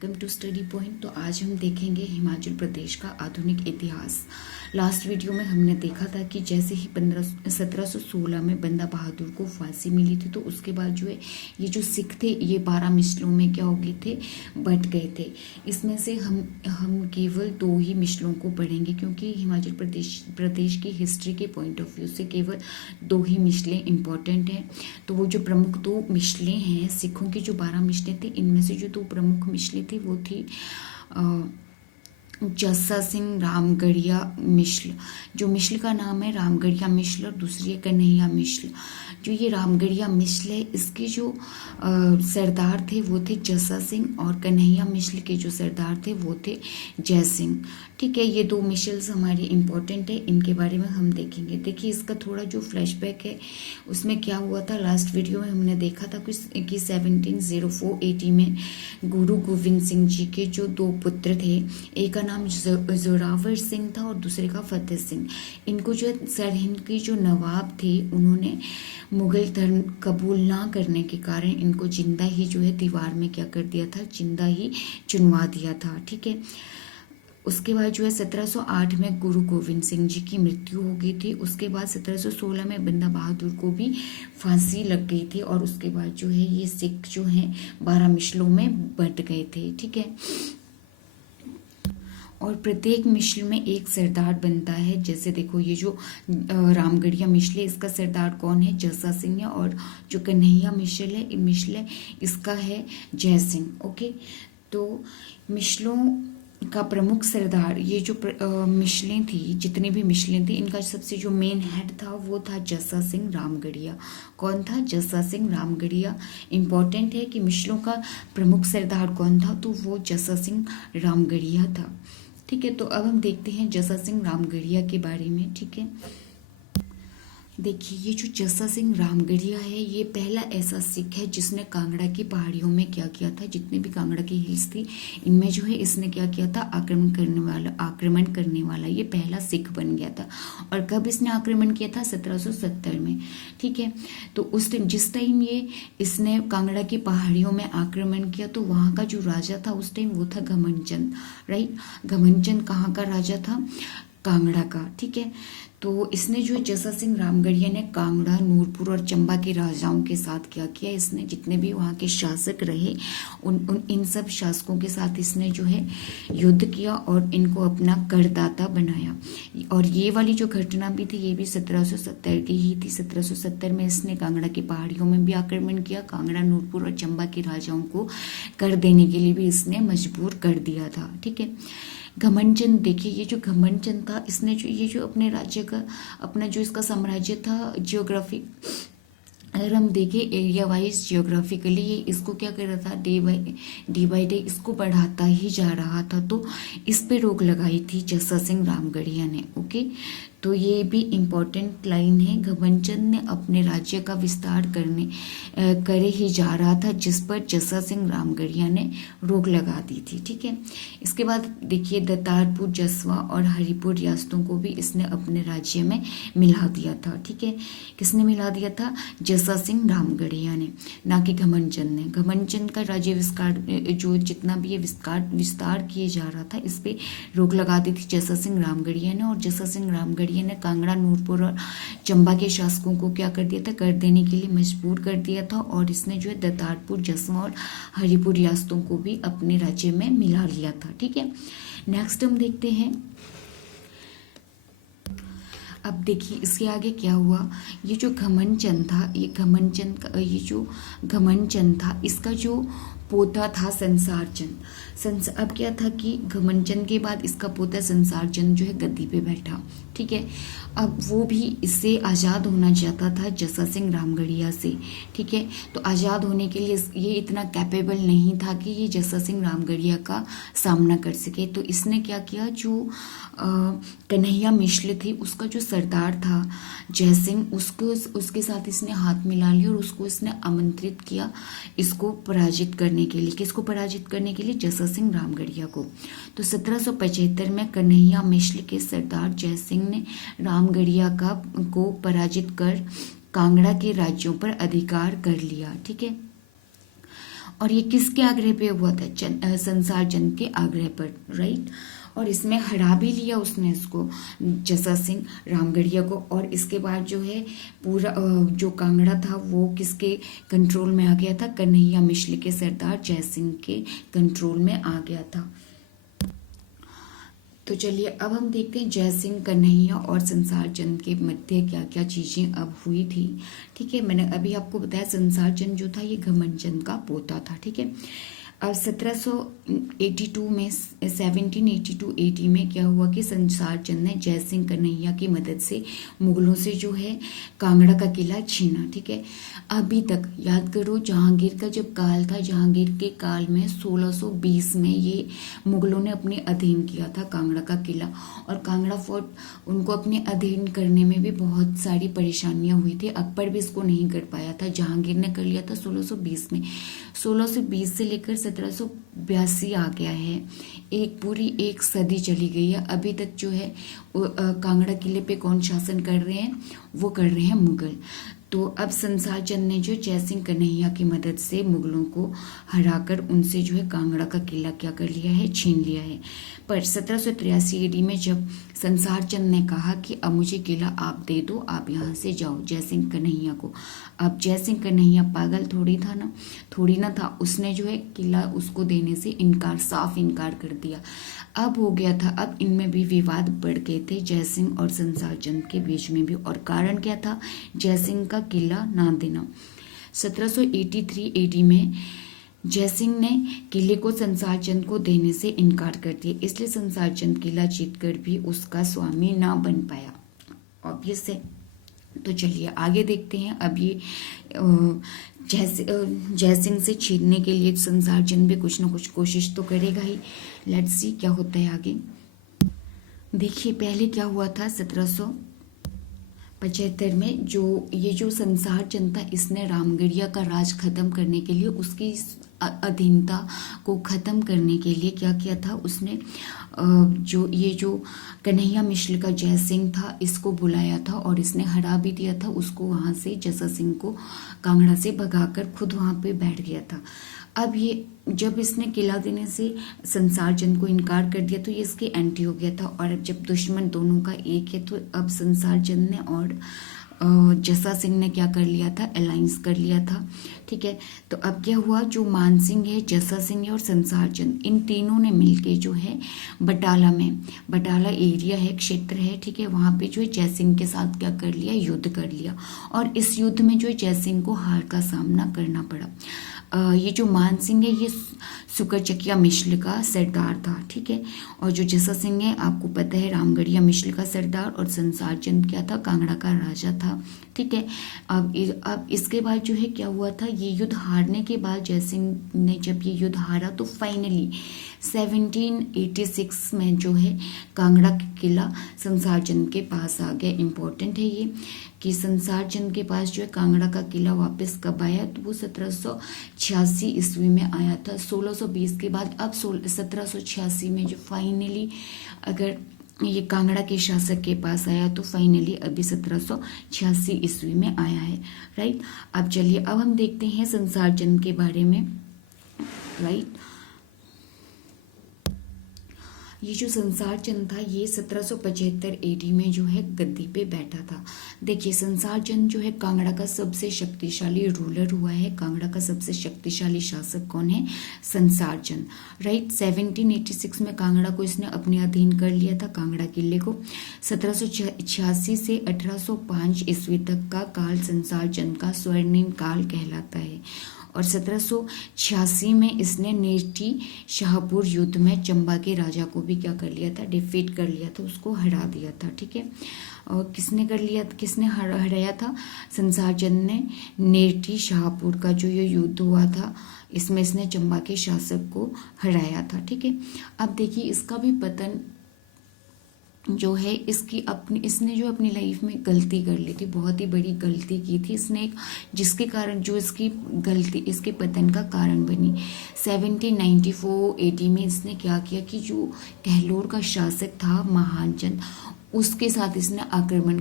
Welcome to study point. तो आज हम देखेंगे हिमाचल प्रदेश का आधुनिक इतिहास। लास्ट वीडियो में हमने देखा था कि जैसे ही 1716 में बंदा बहादुर को फांसी मिली थी, तो उसके बाद जो है ये जो सिख थे ये 12 मिसलों में क्या हो गए थे, बट गए थे। इसमें से हम केवल 2 ही मिसलों को पढ़ेंगे, क्योंकि हिमाचल प्रदेश की हिस्ट्री के पॉइंट ऑफ व्यू से केवल 2 ही मिसलें इंपॉर्टेंट हैं। तो वो जो प्रमुख 2 मिसलें हैं, सिखों की जो 12 मिसलें थी, इनमें से जो 2 प्रमुख मिसलें थी वो थी जस्सा सिंह रामगढ़िया मिश्ल। जो मिश्ल का नाम है रामगढ़िया मिश्ल और दूसरी है कन्हैया मिश्ल। जो ये रामगढ़िया मिश्ल है, इसके जो सरदार थे वो थे जस्सा सिंह, और कन्हैया मिश्ल के जो सरदार थे वो थे जय सिंह। ठीक है, ये 2 मिसल्स हमारी इंपॉर्टेंट है, इनके बारे में हम देखेंगे। देखिए, इसका थोड़ा जो फ्लैशबैक है उसमें क्या हुआ था। लास्ट वीडियो में हमने देखा था कि 1704 AD में गुरु गोविंद सिंह जी के जो 2 पुत्र थे, एक का नाम जोरावर सिंह था और दूसरे का फतेह सिंह। इनको जो सरहिंद के जो नवाब थे, उन्होंने मुगल धर्म कबूल ना करने के कारण इनको जिंदा ही जो है दीवार में क्या कर दिया था, जिंदा ही चुनवा दिया था। ठीक है, उसके बाद जो है 1708 में गुरु गोविंद सिंह जी की मृत्यु हो गई थी। उसके बाद 1716 में बंदा बहादुर को भी फांसी लग गई थी, और उसके बाद जो है ये सिख जो हैं 12 मिसलों में बंट गए थे। ठीक है, और प्रत्येक मिसल में एक सरदार बनता है। जैसे देखो, ये जो रामगढ़िया मिसल है, इसका सरदार कौन है, जस्सा सिंह है, और जो कन्हैया मिसल है इसका है जय सिंह। ओके, तो मिसलों का प्रमुख सरदार, ये जो मिसलें थी, जितनी भी मिसलें थी, इनका सबसे जो मेन हेड था वो था जस्सा सिंह रामगढ़िया। कौन था, जस्सा सिंह रामगढ़िया। इंपॉर्टेंट है कि मिसलों का प्रमुख सरदार कौन था, तो वो जस्सा सिंह रामगढ़िया था। ठीक है, तो अब हम देखते हैं जस्सा सिंह रामगढ़िया के बारे में। ठीक है, देखिए, ये जो जस्सा सिंह रामगढ़िया है, ये पहला ऐसा सिख है जिसने कांगड़ा की पहाड़ियों में क्या किया था, जितने भी कांगड़ा की हिल्स थी, इनमें जो है इसने क्या किया था, आक्रमण करने वाला ये पहला सिख बन गया था। और कब इसने आक्रमण किया था, 1770 में। ठीक है, तो उस टाइम जिस टाइम ये इसने कांगड़ा की पहाड़ियों में आक्रमण किया, तो वहाँ का जो राजा था उस टाइम वो था घमंडचंद। राइट, घमंडचंद कहाँ का राजा था, कांगड़ा का। ठीक है, तो इसने जो जस्सा सिंह रामगढ़िया ने कांगड़ा, नूरपुर और चंबा के राजाओं के साथ क्या किया, इसने जितने भी वहाँ के शासक रहे इन सब शासकों के साथ इसने जो है युद्ध किया और इनको अपना करदाता बनाया। और ये वाली जो घटना भी थी, ये भी 1770 की ही थी। 1770 में इसने कांगड़ा की पहाड़ियों में भी आक्रमण किया, कांगड़ा, नूरपुर और चंबा के राजाओं को कर देने के लिए भी इसने मजबूर कर दिया था। ठीक है, घमंडचंद, देखिए, ये जो घमंडचंद था, इसने जो ये जो अपने राज्य का, अपना जो इसका साम्राज्य था, जियोग्राफी, अगर हम देखें एरिया वाइज जियोग्राफिकली, ये इसको क्या कर रहा था, डे बाई डे इसको बढ़ाता ही जा रहा था। तो इस पे रोक लगाई थी जस्सा सिंह रामगढ़िया ने। ओके, तो ये भी इम्पोर्टेंट लाइन है। घमंडचंद ने अपने राज्य का विस्तार करे ही जा रहा था, जिस पर जस्सा सिंह रामगढ़िया ने रोक लगा दी थी। ठीक है, इसके बाद देखिए, दतारपुर, जसवा और हरिपुर रियासतों को भी इसने अपने राज्य में मिला दिया था। ठीक है, किसने मिला दिया था, जस्सा सिंह रामगढ़िया ने, ना कि घमंडचंद ने। घमंडचंद का राज्य विस्तार, जो जितना भी ये विस्तार किए जा रहा था, इस पे रोक लगा दी थी जस्सा सिंह रामगढ़िया ने। और जस्सा सिंह रामगढ़िया ने कांगड़ा, नूरपुर और चंबा के शासकों को क्या कर दिया था, कर देने के लिए मजबूर कर दिया था। और इसने जो है दतारपुर, जसवा और हरिपुर रियासतों को भी अपने राज्य में मिला लिया था। ठीक है, नेक्स्ट हम देखते हैं। अब देखिए, इसके आगे क्या हुआ। ये जो घमंडचंद था, ये जो घमंडचंद था, इसका जो पोता था संसार चंद। अब क्या था कि घमंडचंद के बाद इसका पोता संसार चंद जो है गद्दी पे बैठा। ठीक है, अब वो भी इससे आज़ाद होना चाहता था, जस्सा सिंह रामगढ़िया से। ठीक है, तो आज़ाद होने के लिए ये इतना कैपेबल नहीं था कि ये जस्सा सिंह रामगढ़िया का सामना कर सके। तो इसने क्या किया, जो कन्हैया मिश्ल थी, उसका जो सरदार था जय सिंह, उसके साथ इसने हाथ मिला लिया और उसको इसने आमंत्रित किया इसको पराजित करने के लिए। किसको पराजित करने के लिए, जस्सा सिंह रामगढ़िया को। तो 1775 में कन्हैया मिश्ल के सरदार जय सिंह ने रामगढ़िया को पराजित कर कांगड़ा के राज्यों पर अधिकार कर लिया। ठीक है, और ये किसके आग्रह पे हुआ था? संसार चंद के आग्रह पर, राइट। और इसमें हरा भी लिया उसने इसको, जसा सिंह रामगढ़िया को। और इसके बाद जो है पूरा जो कांगड़ा था वो किसके कंट्रोल में आ गया था? कन्हैया मिश्र के सरदार जयसिंह के कंट्रोल में आ गया था। तो चलिए अब हम देखते हैं जयसिंह, कन्हैया और संसार चंद के मध्य क्या क्या चीजें अब हुई थी। ठीक है, मैंने अभी आपको बताया संसार चंद जो था ये घमंड का पोता था। ठीक है, अब 1782 में 1782 AD में क्या हुआ कि संसार चंद ने जयसिंह कन्हैया की मदद से मुगलों से जो है कांगड़ा का किला छीना। ठीक है, अभी तक याद करो जहांगीर का जब काल था, जहांगीर के काल में 1620 में ये मुगलों ने अपने अधीन किया था कांगड़ा का किला। और कांगड़ा फोर्ट उनको अपने अधीन करने में भी बहुत सारी परेशानियां हुई थी। अकबर भी इसको नहीं कर पाया था, जहांगीर ने कर लिया था 1620 में। 1620 से लेकर 1782 आ गया है, एक सदी चली गई है। अभी तक जो है कांगड़ा किले पे कौन शासन कर रहे हैं? वो कर रहे हैं मुगल। तो अब संसार चंद ने जो जयसिंह कन्हैया की मदद से मुगलों को हराकर उनसे जो है कांगड़ा का किला क्या कर लिया है? छीन लिया है। पर 1783 AD में जब संसार चंद ने कहा कि अब मुझे किला आप दे दो, आप यहाँ से जाओ, जयसिंह कन्हैया को। अब जयसिंह कन्हैया पागल थोड़ी ना था, उसने जो है किला उसको देने से इनकार, साफ इनकार कर दिया। अब हो गया था, अब इनमें भी विवाद बढ़ गए थे जयसिंह और संसार चंद के बीच में भी। और कारण क्या था? जयसिंह का किला ना देना। 1783 AD में जयसिंह ने किले को संसार चंद को देने से इनकार कर दिया, इसलिए संसार चंद किला जीतकर भी उसका स्वामी ना बन पाया। ऑब्वियस है। तो चलिए आगे देखते हैं। अब ये जयसिंह से छीनने के लिए संसार चंद भी कुछ ना कुछ कोशिश तो करेगा ही। लेट्स सी क्या होता है आगे। देखिए पहले क्या हुआ था 1775 में, जो संसार चंद था इसने रामगढ़िया का राज खत्म करने के लिए, उसकी अधीनता को खत्म करने के लिए क्या किया था उसने? जो कन्हैया मिश्र का जयसिंह था इसको बुलाया था और इसने हरा भी दिया था उसको, वहां से जसा सिंह को कांगड़ा से भगाकर खुद वहां पे बैठ गया था। अब ये जब इसने किला देने से संसार चंद को इनकार कर दिया तो ये इसके एंटी हो गया था। और अब जब दुश्मन दोनों का एक है तो अब संसार चंद ने और जसा सिंह ने क्या कर लिया था? अलायंस कर लिया था। ठीक है, तो अब क्या हुआ? जो मान सिंह है, जसा सिंह है और संसार चंद, इन तीनों ने मिलके जो है बटाला एरिया है, क्षेत्र है, ठीक है, वहां पे जो है जयसिंह के साथ क्या कर लिया? युद्ध कर लिया। और इस युद्ध में जो है जयसिंह को हार का सामना करना पड़ा। ये जो मान सिंह है ये सुकरचकिया मिश्र का सरदार था। ठीक है, और जो जसा सिंह है आपको पता है रामगढ़िया मिश्र का सरदार, और संसार चंद क्या था? कांगड़ा का राजा था। ठीक है, अब इसके बाद जो है क्या हुआ था? ये युद्ध हारने के बाद जयसिंह ने जब ये युद्ध हारा तो फाइनली 1786 में जो है कांगड़ा का किला संसार चंद के पास आ गया। इंपॉर्टेंट है ये कि संसार चंद के पास जो है कांगड़ा का किला वापस कब आया? तो वो 1786 ईस्वी में आया था। 1620 के बाद अब 1786 में जो फाइनली अगर ये कांगड़ा के शासक के पास आया तो फाइनली अभी 1786 ईस्वी में आया है। राइट, अब चलिए अब हम देखते हैं संसार चंद के बारे में। राइट, ये जो संसार चंद था ये 1775 AD में जो है गद्दी पे बैठा था। देखिए संसार चंद जो है कांगड़ा का सबसे शक्तिशाली रूलर हुआ है। कांगड़ा का सबसे शक्तिशाली शासक कौन है? संसार चंद। राइट, 1786 में कांगड़ा को इसने अपने अधीन कर लिया था, कांगड़ा किले को। 1786 से 1805 ईस्वी तक का काल संसार चंद का स्वर्णिम काल कहलाता है। और 1786 में इसने नेटी शाहपुर युद्ध में चंबा के राजा को भी क्या कर लिया था? डिफीट कर लिया था, उसको हरा दिया था। ठीक है, और किसने हराया था? संसार चंद ने नेटी शाहपुर का जो ये युद्ध हुआ था इसमें इसने चंबा के शासक को हराया था। ठीक है, अब देखिए इसका भी पतन जो है इसने जो अपनी लाइफ में गलती कर ली थी, बहुत ही बड़ी गलती की थी इसने, जिसके कारण जो इसकी गलती इसके पतन का कारण बनी। 1794 AD में इसने क्या किया कि जो कहलोर का शासक था महानचंद, उसके साथ इसने आक्रमण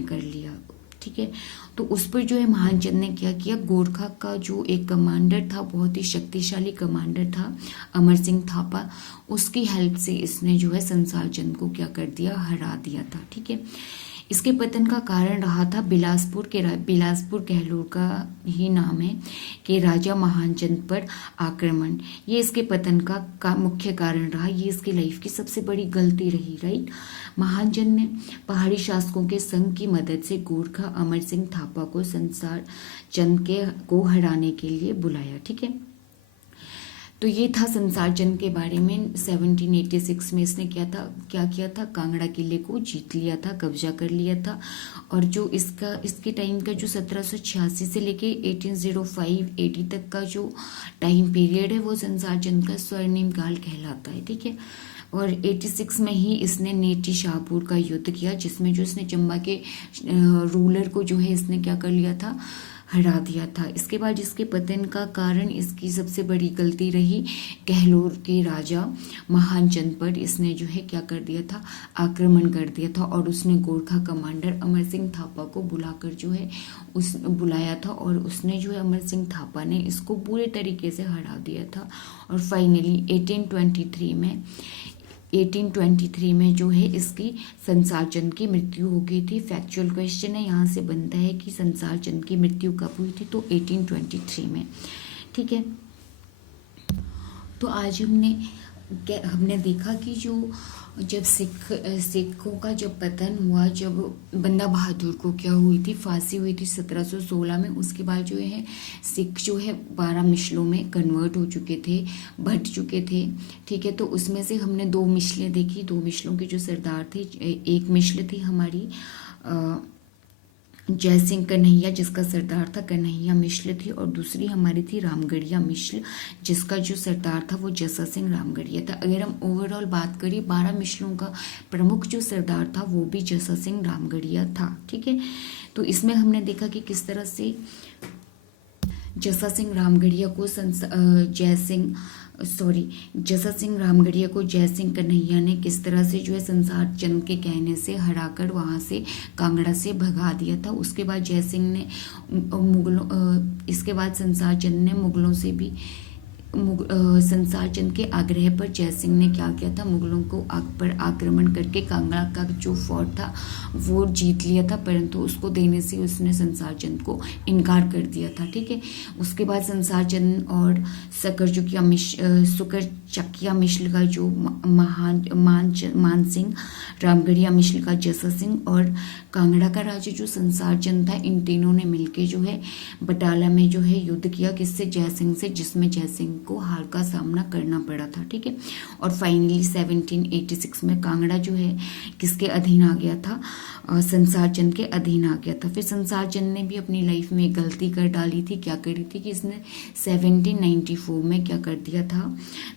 कर लिया। ठीक है, तो उस पर जो है महानचंद ने क्या किया, गोरखा का जो एक कमांडर था, बहुत ही शक्तिशाली कमांडर था अमर सिंह थापा, उसकी हेल्प से इसने जो है संसार चंद को क्या कर दिया, हरा दिया था। ठीक है, इसके पतन का कारण रहा था बिलासपुर गहलोर का ही नाम है कि राजा महानचंद पर आक्रमण, ये इसके पतन का मुख्य कारण रहा। ये इसकी लाइफ की सबसे बड़ी गलती रही, राइट। महानचंद ने पहाड़ी शासकों के संघ की मदद से गोरखा अमर सिंह थापा को संसार चंद को हराने के लिए बुलाया। ठीक है, तो ये था संसार चंद के बारे में। 1786 में इसने क्या किया था, कांगड़ा किले को जीत लिया था, कब्जा कर लिया था। और जो इसके टाइम का जो 1786 से लेके 1805-80 तक का जो टाइम पीरियड है, वो संसार चंद का स्वर्णिम काल कहलाता है। ठीक है, और 86 में ही इसने नेटी शाहपुर का युद्ध किया, जिसमें जो इसने चंबा के रूलर को जो है इसने क्या कर लिया था, हरा दिया था। इसके बाद इसके पतन का कारण इसकी सबसे बड़ी गलती रही, गहलोर के राजा महानचंद पर इसने जो है क्या कर दिया था, आक्रमण कर दिया था। और उसने गोरखा कमांडर अमर सिंह थापा को बुलाकर जो है बुलाया था, और उसने जो है अमर सिंह थापा ने इसको पूरे तरीके से हरा दिया था। और फाइनली 1823 में जो है इसकी संसार चंद की मृत्यु हो गई थी। फैक्चुअल क्वेश्चन है, यहाँ से बनता है कि संसार चंद की मृत्यु कब हुई थी, तो 1823 में। ठीक है, तो आज हमने देखा कि जो जब सिखों का जब पतन हुआ, जब बंदा बहादुर को क्या हुई थी, फांसी हुई थी 1716 में। उसके बाद जो है सिख जो है 12 मिसलों में कन्वर्ट हो चुके थे, बट चुके थे। ठीक है, तो उसमें से हमने 2 मिसलें देखी, 2 मिसलों के जो सरदार थे, एक मिसल थी हमारी जय सिंह कन्हैया, जिसका सरदार था कन्हैया मिश्र थी, और दूसरी हमारी थी रामगढ़िया मिश्र, जिसका जो सरदार था वो जसा सिंह रामगढ़िया था। अगर हम ओवरऑल बात करें, 12 मिसलों का प्रमुख जो सरदार था वो भी जसा सिंह रामगढ़िया था। ठीक है, तो इसमें हमने देखा कि किस तरह से जसा सिंह रामगढ़िया को जसा सिंह रामगढ़िया को जय सिंह कन्हैया ने किस तरह से जो है संसार चंद के कहने से हराकर वहां से कांगड़ा से भगा दिया था। उसके बाद जय सिंह ने इसके बाद संसार चंद ने मुगलों से भी संसार चंद के आग्रह पर जय सिंह ने क्या किया था, मुगलों को पर आक्रमण करके कांगड़ा का जो फोर्ट था वो जीत लिया था, परंतु उसको देने से उसने संसार चंद को इनकार कर दिया था। ठीक है, उसके बाद संसार चंद और सुकरचकिया मिश्र का जो मान सिंह, रामगढ़िया मिश्र का जसा सिंह और कांगड़ा का राजा जो संसार चंद था, इन तीनों ने मिलके जो है बटाला में जो है युद्ध किया, किससे, जय सिंह से, जिसमें जय सिंह को हार का सामना करना पड़ा था। ठीक है, और फाइनली 1786 में कांगड़ा जो है किसके अधीन आ गया था, संसार चंद के अधीन आ गया था। फिर संसार चंद ने भी अपनी लाइफ में गलती कर डाली थी, क्या करी थी कि इसने 1794 में क्या कर दिया था,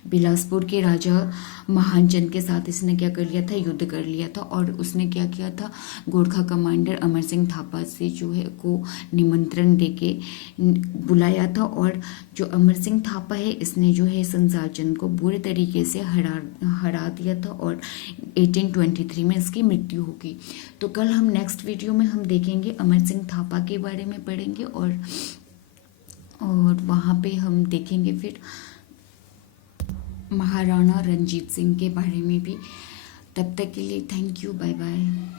बिलासपुर के राजा महानचंद के साथ इसने क्या कर लिया था, युद्ध कर लिया था। और उसने क्या किया था, गोरखा कमांडर अमर सिंह थापा से जो है को निमंत्रण देके बुलाया था, और जो अमर सिंह थापा है इसने जो है संसार चंद को बुरे तरीके से हरा दिया था, और 1823 में इसकी मृत्यु होगी। तो कल हम नेक्स्ट वीडियो में हम देखेंगे अमर सिंह थापा के बारे में पढ़ेंगे, और वहाँ पे हम देखेंगे फिर महाराणा रंजीत सिंह के बारे में भी। तब तक के लिए थैंक यू, बाय बाय।